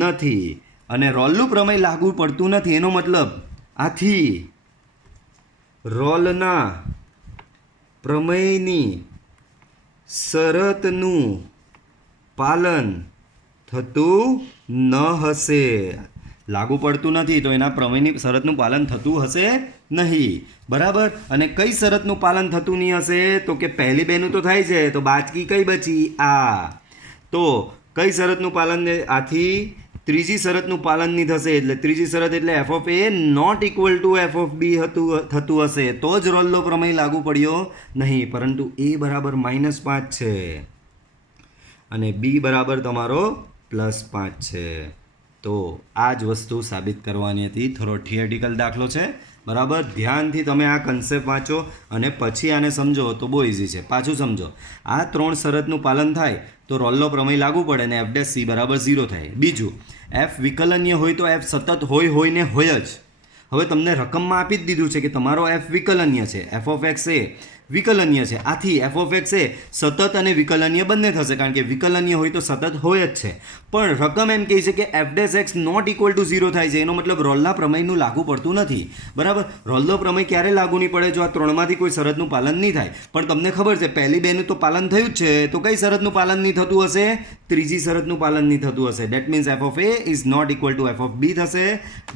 નથી. અને રોલનું પ્રમેય લાગુ પડતું નથી એનો મતલબ આથી રોલના પ્રમેયની શરતનું પાલન થતું ન હશે. લાગુ પડતું નથી તો એના પ્રમેયની શરતનું પાલન થતું હશે નહીં. બરાબર. અને કઈ શરતનું પાલન થતું નહીં હશે? તો કે પહેલી બેનું તો થાય છે, તો બાકી કઈ બચી? આ. તો કઈ શરતનું પાલન? આથી ત્રીજી શરતનું પાલન નહીં થશે. એટલે ત્રીજી શરત એટલે f of a not equal to f of b થતું હશે તો જ રોલનો પ્રમેય લાગુ પડ્યો નહીં. પરંતુ a બરાબર -5 છે અને b બરાબર તમારો +5 છે. તો આ જ વસ્તુ સાબિત કરવાની હતી. થોડો થિયરિટિકલ દાખલો છે. બરાબર. ધ્યાનથી તમે આ કન્સેપ્ટ વાંચો અને પછી આને સમજો તો બહુ ઇઝી છે. પાછું સમજો. આ ત્રણ શરતનું પાલન થાય તો રોલનો પ્રમેય લાગુ પડે અને f' બરાબર 0 થાય. બીજું, f વિકલનીય હોય તો f સતત હોય ને હોય જ. હવે તમને રકમમાં આપી જ દીધું છે કે તમારો f વિકલનીય છે. f of x એ વિકલનીય છે. આથી f of x એ સતત અને વિકલનીય બંને થશે, કારણ કે વિકલનીય હોય તો સતત હોય જ છે. પણ રકમ એમ કહે છે કે f' નોટ ઇક્વલ ટુ 0 થાય છે. એનો મતલબ રોલના પ્રમેયનું લાગુ પડતું નથી. બરાબર. રોલનો પ્રમેય ક્યારે લાગુ નહીં પડે? જો આ ત્રણમાંથી કોઈ શરતનું પાલન નહીં થાય. પણ તમને ખબર છે પહેલી બેનું તો પાલન થયું જ છે, તો કઈ શરતનું પાલન નહીં થતું હશે? ત્રીજી શરતનું પાલન નહીં થતું હશે. That means f of a is not equal to f of b થશે.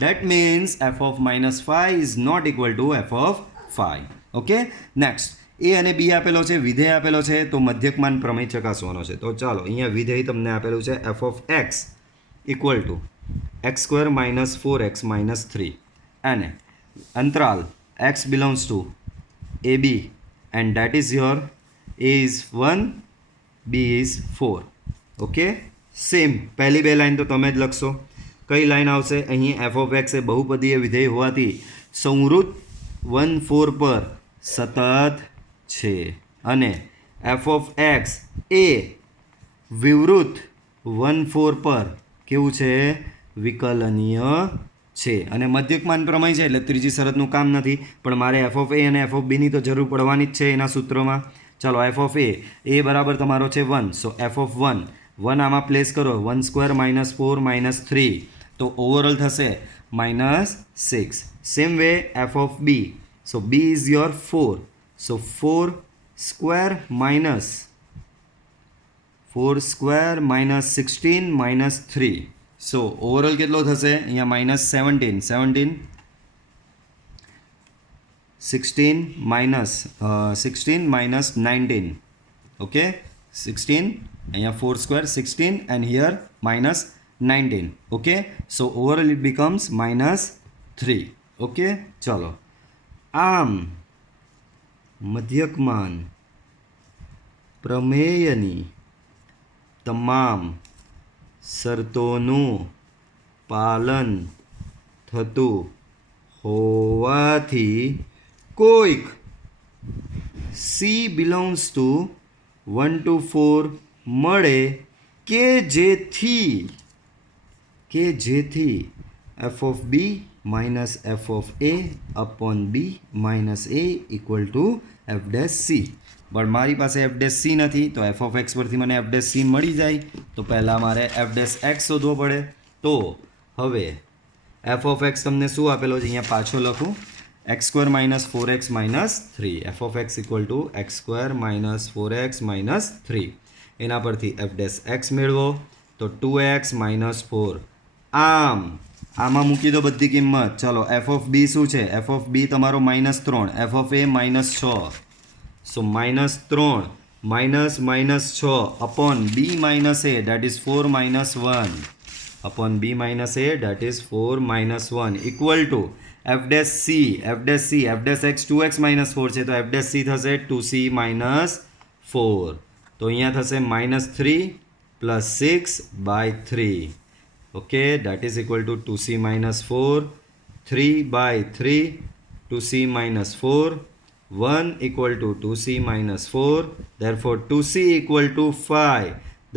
That means f of -5 is not equal to f of 5. Okay. Next, A અને બી આપેલો છે, વિધેય આપેલો છે, તો મધ્યકમાન પ્રમેય ચકાસવાનો છે. તો ચાલો અહીંયા વિધેય તમને આપેલું છે f of x equal to x² - 4x - 3 અને અંતરાલ x belongs to ab and that is your a is 1 b is 4. Okay. Same પહેલી બે લાઈન તો તમે જ લખશો. કઈ લાઈન આવશે? અહીં f of x એ બહુપદીય વિધેય હોવાથી સંવૃત્ત 1 4 પર સતત છે અને f of x એ વિવૃત્ત 1 4 પર કેવું છે? વિકલનીય છે. અને મધ્યકમાન પ્રમેય છે એટલે ત્રીજી શરતનું કામ નથી. પણ મારે f of a અને f of b ની તો જરૂર પડવાની જ છે એના સૂત્રોમાં. ચાલો, f of a બરાબર તમારો છે 1. સો f of 1 આમાં પ્લેસ કરો. 1² - 4 - 3 તો ઓવરઓલ થશે -6. Same way f of b. So b is your 4. So 4² - 16 - 3. So overall કેટલો થશે? અહીંયા -17. 16 minus 19. Okay, 16, અહીંયા 4 square 16 and here minus 19. Okay, so overall it becomes minus 3. Okay, ચલો આમ મધ્યકમાન પ્રમેયની તમામ શરતોનું પાલન થતું હોવાથી કોઈક C belongs to 1 to 4 મળે કે જેથી f of b minus f of a upon b minus a equal to f dash c. પણ મારી પાસે f dash c નથી, તો f of x પરથી મને f dash c મળી જાય, તો પહેલાં મારે f dash x શોધવો પડે. તો હવે f of x તમને શું આપેલો છે અહીંયા પાછો લખું, x square minus 4x minus 3. f of x equal to x square minus 4x minus 3. એના પરથી f dash x મેળવો તો 2x minus 4. આમાં મૂકી દો બધી કિંમત. ચલો f of b શું છે, f of b તમારો -3, f of a -6. So -3 minus 6 upon b minus a that is 4 minus 1 upon b minus a that is 4 minus 1 equal to f dash c, f dash x 2x minus 4 છે તો f dash c થશે 2c minus 4. તો અહીંયા થશે -3 plus 6 by 3. Okay, that is equal to 2c minus 4, 3 by 3, 2c minus 4, 1 equal to 2c minus 4. Therefore 2c equal to 5.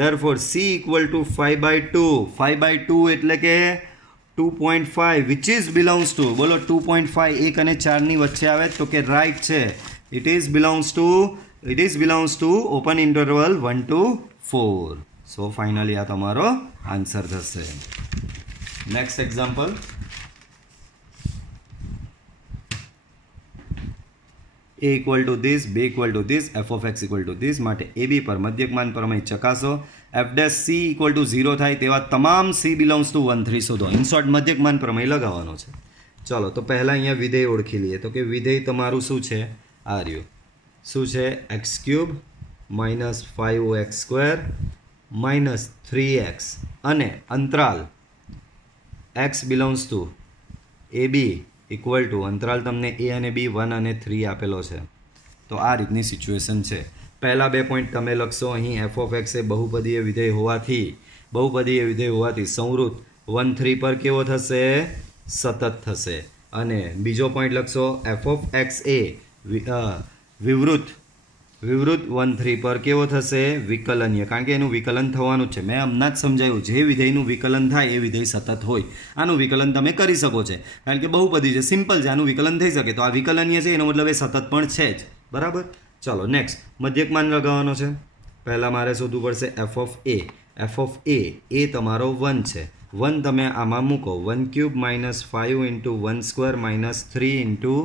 Therefore c equal to 5 by 2. 5 by 2 એટલે કે 2.5 which is belongs to, બોલો 2.5 1 અને 4 ની વચ્ચે આવે તો કે રાઈટ છે. it is belongs to open interval 1 to 4. so finally આ તમારો આન્સર થશે. Next example, a equal to this, b equal to this, f of x equal to this માટે ab પર મધ્યકમાન પ્રમેય ચકાસો. f dash c equal to 0 થાય તેવા તમામ c belongs to 1 3 શોધો. ઇન શોર્ટ મધ્યકમાન પ્રમેય લગાવવાનો છે. ચાલો તો પહેલાં અહીંયા વિધેય ઓળખી લઈએ. તો કે વિધેય તમારું શું છે, આ રહ્યું. શું છે, x³ minus 5x² minus 3x અને અંતરાલ x belongs to ab equal to અંતરાલ તમને a અને b 1 અને 3 આપેલો છે. તો આ રીતની સિચ્યુએશન છે. પહેલા 2 પોઈન્ટ તમે લખશો. અહીં f of x એ બહુપદીય વિધેય હોવાથી સંવૃત 1 3 પર કેવો થશે, સતત થશે. અને બીજો પોઈન્ટ લખશો f of x એ વિવૃત 1 3 પર કેવો થશે, વિકલનીય, કારણ કે એનું વિકલન થવાનું જ છે. મેં હમણાં જ સમજાવ્યું, જે વિધેયનું વિકલન થાય એ વિધેય સતત હોય. આનું વિકલન તમે કરી શકો છો કારણ કે બહુપદી છે, સિમ્પલ છે, આનું વિકલન થઈ શકે. તો આ વિકલનીય છે એનો મતલબ એ સતત પણ છે જ. બરાબર. ચલો નેક્સ્ટ મધ્યકમાન લગાવવાનો છે. પહેલાં મારે શોધવું પડશે f of a. f of a એ તમારો 1 છે. 1 તમે આમાં મૂકો, 1³ minus 5 into 1² minus 3 into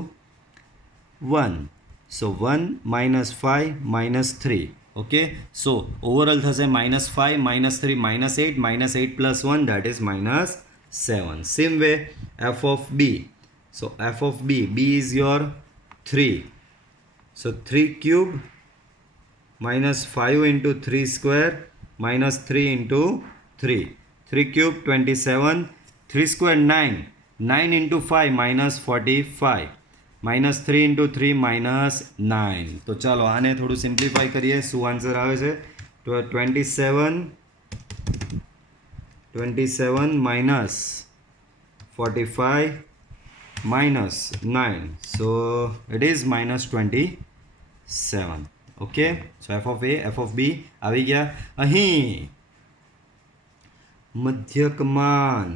1. So 1 minus 5 minus 3. Okay, so overall થશે -5 -3 -8 -8 plus 1 that is -7. Same way f of b. So f of b is your 3. So 3³ minus 5 into 3 square minus 3 into 3. 3³ 27, 3 square 9, 9 into 5 minus 45. minus 3 into 3 minus 9. તો ચાલો આને થોડું simplify કરીએ. શું answer આવે છે, 27 minus 45 minus 9. So it is minus 27. Okay, so f of a, f of b આવી ગયા. અહીં મધ્યકમાન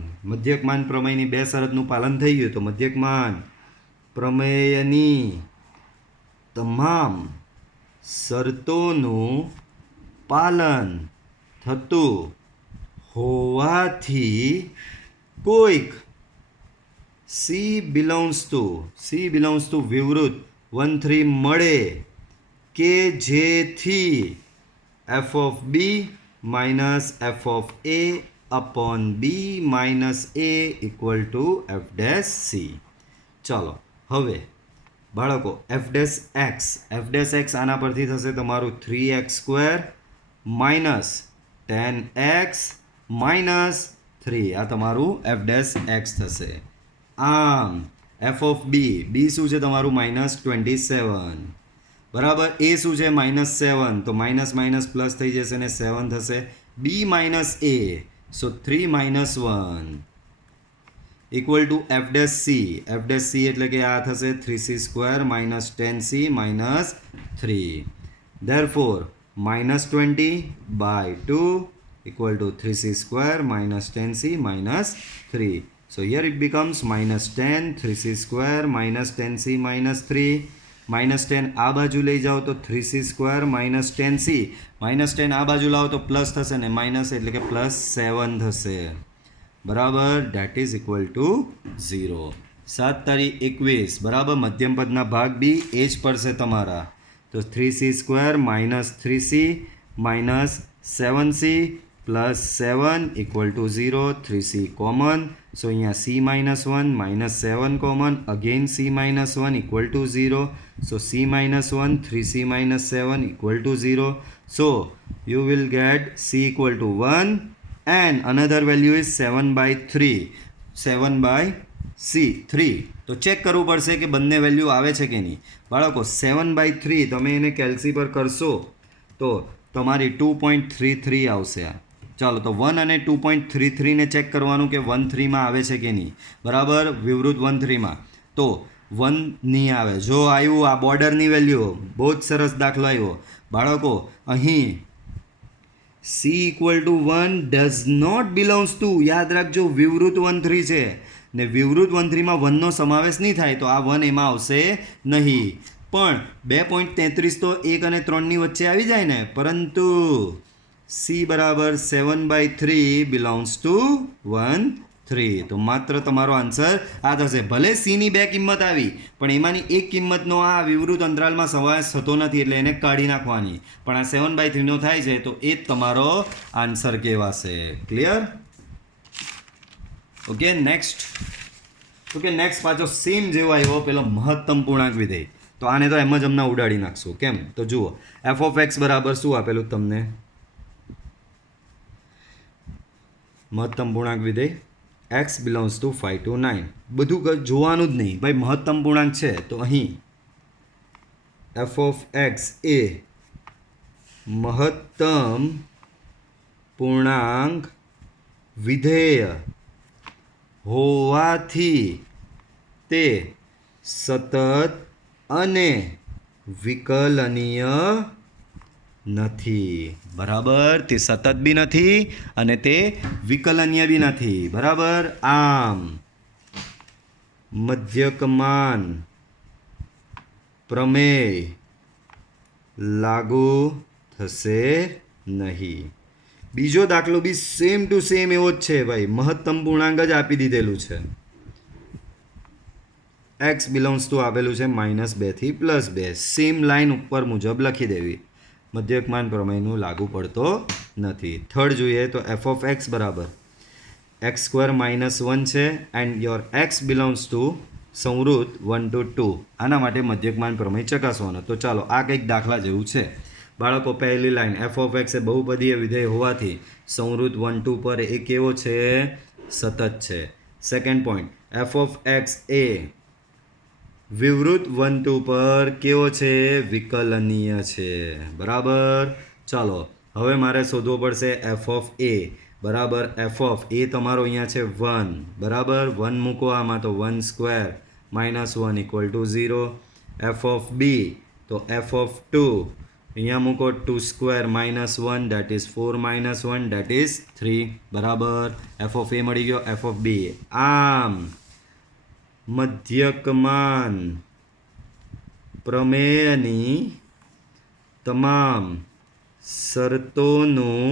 પ્રમેયની બે શરતનું પાલન થઈ ગયું. તો મધ્યકમાન પ્રમેયની તમામ શરતોનું પાલન થતું હોવાથી કોઈક C belongs to વિવૃત 1 3 મળે કે જેથી f of b minus f of a upon b minus a equal to f dash c. ચાલો હવે બાળકો એફ ડેશ એક્સ આના પરથી થશે તમારું 3x² માઇનસ 10x માઇનસ 3 આ તમારું એફ ડેશ એક્સ થશે. આમ એફ ઓફ બી શું છે તમારું -27 બરાબર. એ શું છે -7 તો માઇનસ માઇનસ પ્લસ થઈ જશે ને 7 થશે. B minus A so 3 minus 1 equal to F dash C એટલે કે આ થશે 3c² minus 10c minus 3. Therefore -20/2 equal to 3c² minus 10c minus 3. So here it becomes -10 3c² minus 10c minus 3. -10 આ બાજુ લઈ જાઓ તો 3c² minus 10c -10 આ બાજુ લાવો તો પ્લસ થશે ને માઇનસ એટલે કે +7 થશે બરાબર. That is equal to 0. 7 તારી 21 બરાબર. મધ્યમ પદના ભાગ બી એ જ પડશે તમારા. તો 3c² minus 3c minus 7c plus 7 equal to 0. 3c common. So અહીંયા c minus 1 minus 7 common. Again c minus 1 equal to 0. So c minus 1 3c minus 7 equal to 0. So you will get c equal to 1 and another value is 7/3. 7/3. તો check કરવું પડશે કે બંને value આવે છે કે નહીં બાળકો. 7/3 તમે એને કેલ્સી પર કરશો તો તમારી 2.33 આવશે. ચાલો તો 1 અને 2.33 ને ચેક કરવાનું કે 1/3 આવે છે કે નહીં બરાબર. વિવૃત 1/3 તો 1 નહીં આવે. જો આવ્યું આ બોર્ડરની વેલ્યુ બહુ જ સરસ દાખલો આવ્યો બાળકો. અહીં c equal to 1 does not belongs to યાદ રાખજો વિવૃત 1/3 છે ને વિવૃત 1/3 1નો સમાવેશ નહીં થાય તો આ 1 એમાં આવશે નહીં. પણ 2.33 તો 1 અને 3ની વચ્ચે આવી જાય ને. પરંતુ c બરાબર 7/3 belongs to 1/3 તો માત્ર તમારો આન્સર આ થશે. ભલે c ની 2 કિંમત આવી પણ એમાંની એક કિંમતનો આ વિવૃત અંતરાલમાં સમાવેશ થતો નથી એટલે એને કાઢી નાખવાની. પણ આ 7/3નો થાય છે તો એ જ તમારો આન્સર કહેવાશે. ક્લિયર? ઓકે નેક્સ્ટ પાછો સેમ જેવો આવ્યો પેલો મહત્તમ પૂર્ણાંક વિધેય. તો આને તો એમ જ હમણાં ઉડાડી નાખશું. કેમ? તો જુઓ એફ ઓફ એક્સ બરાબર શું આપેલું તમને? મહત્તમ પૂર્ણાંક વિધેય x belongs to 5 to 9. બધું જોવાનું જ નહીં ભાઈ. મહત્તમ પૂર્ણાંક છે તો અહીં એફ ઓફ એક્સ એ મહત્તમ પૂર્ણાંક વિધેય હોવાથી તે સતત અને વિકલનીય નથી બરાબર. તે સતત બી નથી અને તે વિકલનીય બી નથી બરાબર. આમ મધ્યકમાન પ્રમેય લાગુ થશે નહીં. બીજો દાખલો બી સેમ ટુ સેમ એવો જ છે ભાઈ. મહત્તમ પૂર્ણાંક જ આપી દીધેલું છે. એક્સ બિલોંગ્સ ટુ આપેલું છે -2 થી +2. સેમ લાઈન ઉપર મુજબ લખી દેવી. મધ્યકમાન પ્રમેયનું લાગુ પડતો નથી. થર્ડ જોઈએ તો એફ ઓફ એક્સ બરાબર x² -1 છે and your X belongs to સંવૃત 1 to 2. આના માટે મધ્યકમાન પ્રમેય ચકાસવાનો. તો ચાલો આ કંઈક દાખલા જેવું છે બાળકો. પહેલી લાઈન એફ ઓફ એક્સ એ બહુપદીય વિધેય હોવાથી સંવૃત 1 2 પર એ કેવો છે? સતત છે. Second point F of X એ વિવૃત 1 2 પર કેવો છે? વિકલનીય છે બરાબર. ચાલો હવે મારે શોધવો પડશે એફ ઓફ એ બરાબર. એફ ઓફ એ તમારો અહીંયા છે 1 બરાબર. 1 મૂકો આમાં તો 1² -1 equal to 0. F of b તો એફ ઓફ 2 અહીંયા મૂકો 2² -1 that is 4 -1 that is 3 બરાબર. એફ ઓફ એ મળી ગયો. એફ ઓફ બી આમ મધ્યકમાન પ્રમેયની તમામ શરતોનું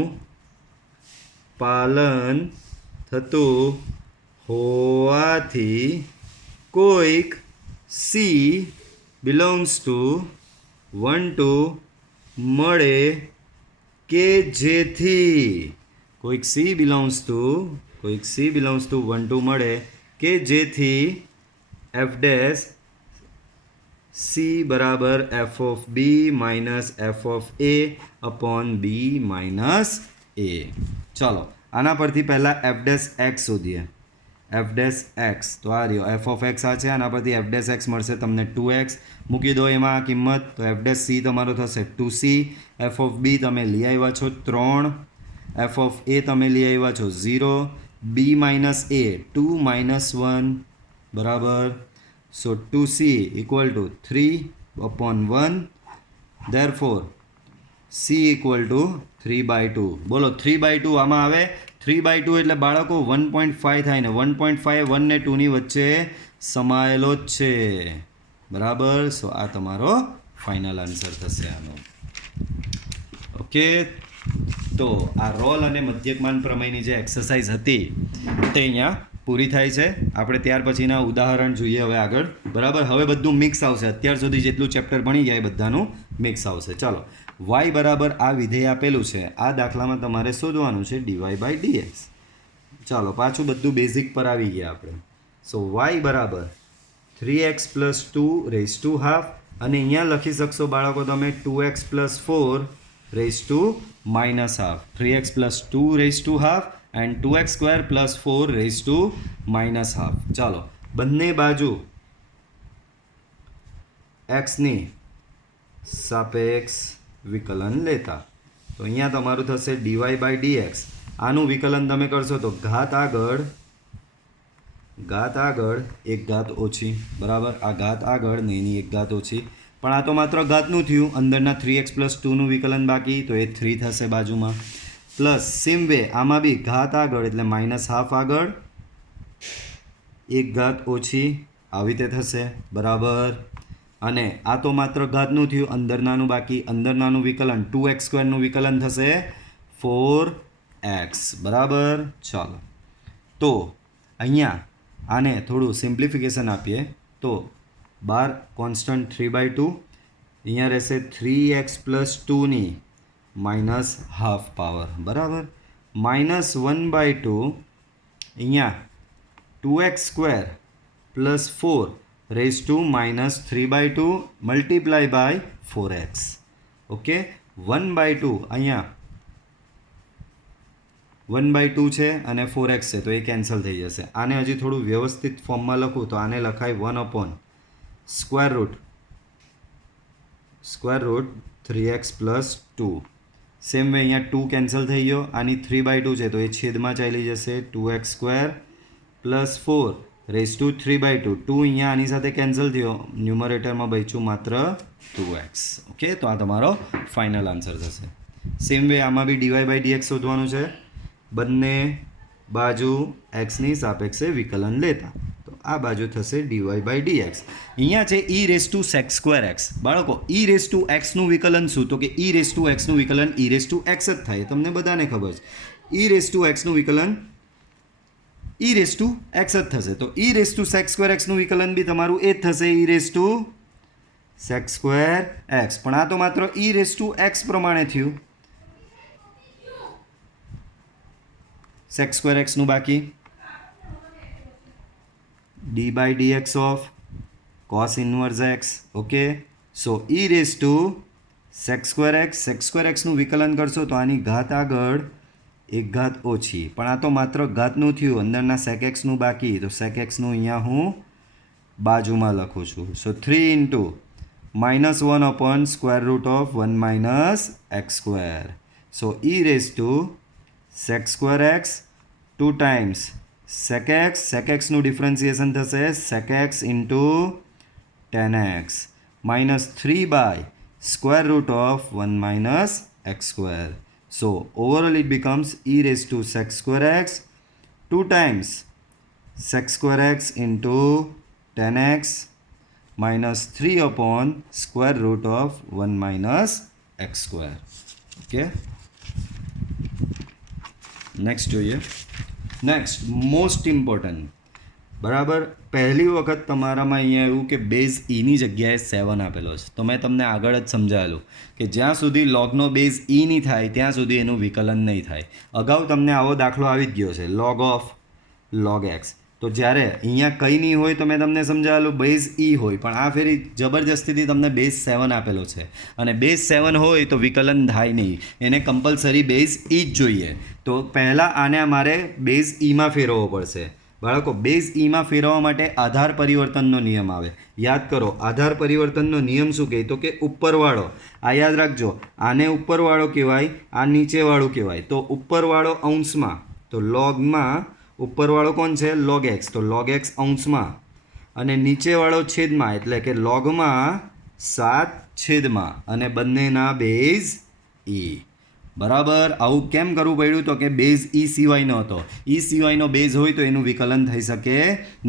પાલન થતું હોવાથી કોઈક સી બિલોંગ્સ ટુ 1 2 મળે કે જેથી કોઈક સી બિલોંગ્સ ટુ 1 2 મળે કે જેથી એફ ડેશ સી બરાબર F of B minus F of A upon B minus A. ચાલો આના પરથી પહેલાં એફ ડેશ એક્સ શોધીએ. એફ ડેશ એક્સ તો આ રહ્યો એફ ઓફ એક્સ આ છે, આના પરથી એફ ડેશ એક્સ મળશે તમને 2x. મૂકી દો એમાં કિંમત, તો એફ ડેશ સી તમારો થશે 2c. એફ ઓફ બી તમે લઈ આવ્યા છો 3, એફ ઓફ એ તમે લઈ આવ્યા છો 0, બી માઇનસ એ 2 માઇનસ 1 બરાબર. સો 2c equal two 3/1. Therefore c equal to 3/2. બોલો 3/2 આમાં આવે. 3/2 એટલે બાળકો 1.5 થાય ને 1.5 1 ને 2 ની વચ્ચે સમાયેલો જ છે બરાબર. સો આ તમારો ફાઇનલ આન્સર થશે આનો. ઓકે, તો આ રોલ અને મધ્યકમાન પ્રમેયની જે એક્સરસાઇઝ હતી તે અહીંયા પૂરી થાય છે. આપણે ત્યાર પછીના ઉદાહરણ જોઈએ હવે આગળ બરાબર. હવે બધું મિક્સ આવશે. અત્યાર સુધી જેટલું ચેપ્ટર ભણી ગયા એ બધાનું મિક્સ આવશે. ચાલો, y બરાબર આ વિધેય આપેલું છે. આ દાખલામાં તમારે શોધવાનું છે dy/dx. ચાલો પાછું બધું બેઝિક પર આવી ગયા આપણે. સો y બરાબર 3x + 2 રેઝ ટુ હાફ, અને અહીંયા લખી શકશો બાળકો તમે 2x + 4 raise to minus half. 3x + 2 raise to half and 2x² + 4 raise to minus half. ચાલો બંને બાજુ એક્સની સાપેક્ષ વિકલન લેતા, તો અહીંયા તમારું થશે dy/dx. આનું વિકલન તમે કરશો તો ઘાત આગળ એક ઘાત ઓછી બરાબર. આ ઘાત આગળ ને એની એક ઘાત ઓછી, પણ આ તો માત્ર ઘાતનું થયું. અંદરના 3x + 2નું વિકલન બાકી, તો એ 3 થશે બાજુમાં. પ્લસ સેમ વે આમાં બી ઘાત આગળ એટલે -1/2 આગળ એક ઘાત ઓછી આવી રીતે થશે બરાબર. અને આ તો માત્ર ઘાતનું થયું, અંદરનાનું બાકી. અંદરનાનું વિકલન 2x² નું વિકલન થશે 4x બરાબર. ચાલો તો અહીંયા આને થોડું સિમ્પ્લિફિકેશન આપીએ તો 12 કોન્સ્ટન્ટ 3/2, અહીંયા રહેશે 3x + 2ની -½ પાવર બરાબર. -1/2 અહીંયા 2x² + 4 raise to -3/2 multiply by 4x. Okay, 1/2 અહીંયા 1/2 છે અને 4x છે, તો એ કેન્સલ થઈ જશે. આને હજી થોડું વ્યવસ્થિત ફોર્મમાં લખું તો આને લખાય 1/√3x + 2. સેમ વે અહીંયા 2 કેન્સલ થઈ ગયો. આની 3/2 છે તો એ છેદમાં ચાલી જશે. 2x² + 4 raise to 3/2. 2 અહીંયા આની સાથે કેન્સલ થયો, ન્યુમરેટરમાં બચ્યું માત્ર 2x. ઓકે, તો આ તમારો ફાઇનલ આન્સર થશે. સેમ વે આમાં બી dy/dx શોધવાનું છે. બંને બાજુ એક્સની સાપેક્ષે વિકલન લેતા, તો આ બાજુ થશે dy/dx. અહીંયા છે e⁻⁴x. બાળકો e⁻x નું વિકલન શું? તો કે e⁻x નું વિકલન e⁻x જ થાય, તમને બધાને ખબર છે. e⁻x નું વિકલન e⁻x જ થશે. તો e⁻x² નું વિકલન બી તમારું એ જ થશે, e⁻x². પણ આ તો માત્ર e⁻x પ્રમાણે થયું, sec²x નું બાકી. d/dx of cos inverse x. Okay, so e⁻sec²x. sec²x નું વિકલન કરશો તો આની ઘાત આગળ એક ઘાત ઓછી, પણ આ તો માત્ર ઘાતનું થયું, અંદરના sec(x) નું બાકી, તો sec(x) નું અહીંયા હું બાજુમાં લખું છું. સો 3 × -1/√1 - x². સો e⁻sec²x 2 times sec(x). sec(x) નું ડિફરન્સિએશન થશે sec(x) × tan(x) -3/√1 - x². So overall it becomes e⁻sec²x 2 times sec²x × tan(x) -3/√1 - x². Okay, next જોઈએ. નેક્સ્ટ મોસ્ટ ઇમ્પોર્ટન્ટ બરાબર. પહેલી વખત તમારામાં અહીંયા એવું કે બેઝ ઈની જગ્યાએ 7 આપેલો છે, તો મેં તમને આગળ જ સમજાવેલું કે જ્યાં સુધી લોગનો બેઝ ઈ નહીં થાય ત્યાં સુધી એનું વિકલન નહીં થાય. અગાઉ તમને આવો દાખલો આવી જ ગયો છે, log of log x. તો જ્યારે અહીંયા કંઈ નહીં હોય તો મેં તમને સમજાવેલું બેઝ ઈ હોય, પણ આ ફેરી જબરજસ્તીથી તમને બેઝ 7 આપેલો છે અને બેઝ 7 હોય તો વિકલન થાય નહીં, એને કમ્પલસરી બેઝ ઈ જ જોઈએ. તો પહેલાં આને મારે બેઝ ઈમાં ફેરવવો પડશે. બાળકો, બેઝ ઈમાં ફેરવવા માટે આધાર પરિવર્તનનો નિયમ આવે. યાદ કરો, આધાર પરિવર્તનનો નિયમ શું કહે? તો કે ઉપરવાળો. આ યાદ રાખજો, આને ઉપરવાળો કહેવાય, આ નીચેવાળું કહેવાય. તો ઉપરવાળો અંશમાં, તો લોગમાં ઉપરવાળો કોણ છે? Log x. તો લોગ એક્સ અંશમાં અને નીચેવાળો છેદમાં, એટલે કે લોગમાં 7/, અને બંનેના બેઝ ઈ. બરાબર. આવું કેમ કરવું પડ્યું? તો કે બેઝ ઈ સિવાયનો હતો. ઈ સિવાયનો બેઝ હોય તો એનું વિકલન થઈ શકે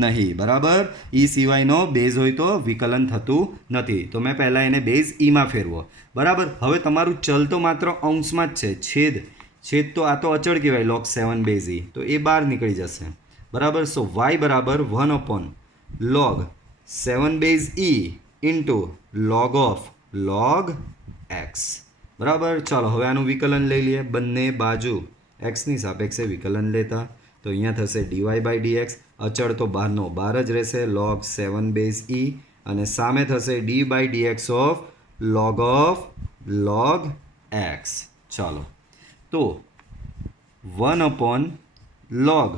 નહીં. બરાબર. ઈ સિવાયનો બેઝ હોય તો વિકલન થતું નથી. તો મેં પહેલાં એને બેઝ ઈમાં ફેરવો. બરાબર. હવે તમારું ચલ તો માત્ર અંશમાં જ છે. છેદ તો આ તો અચળ કહેવાય, log 7 બેઝ ઈ. તો એ બહાર નીકળી જશે. બરાબર. સો y બરાબર 1/log 7 base E into log of log x. બરાબર. ચાલો હવે આનું વિકલન લઈ લઈએ. બંને બાજુ એક્સની સાપેક્ષે વિકલન લેતા તો અહીંયા થશે dy/dx. અચળ તો બહારનો બહાર જ રહેશે, log 7 બેઝ ઈ, અને સામે થશે d/dx ઓફ log x. ચાલો, તો 1/log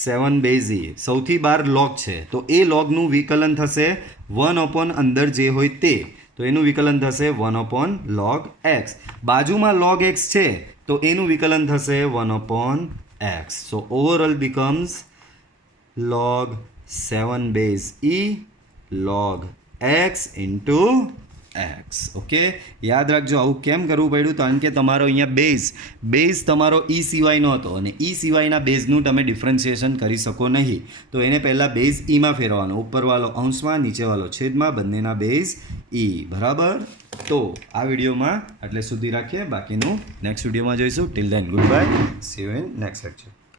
7 બેઝ ઈ, સૌથી બહાર log છે તો એ logનું વિકલન થશે 1/ અંદર જે હોય તે, તો એનું વિકલન થશે 1/log x. બાજુમાં log x છે તો એનું વિકલન થશે 1/x. સો ઓવરઓલ બીકમ્સ log 7 બેઝ ઈ log x into x. Okay, યાદ રાખજો આવું કેમ કરવું પડ્યું? કારણ કે તમારો અહીંયા બેઝ તમારો ઈ સિવાયનો હતો અને ઈ સિવાયના બેઝનું તમે ડિફરન્શિએશન કરી શકો નહીં. તો એને પહેલાં બેઝ ઈમાં ફેરવવાનો, ઉપરવાળો અંશમાં, નીચેવાળો છેદમાં, બંનેના બેઝ ઈ. બરાબર. તો આ વિડીયોમાં એટલે સુધી રાખીએ, બાકીનું નેક્સ્ટ વિડીયોમાં જોઈશું. Till then good bye, C you in next lecture.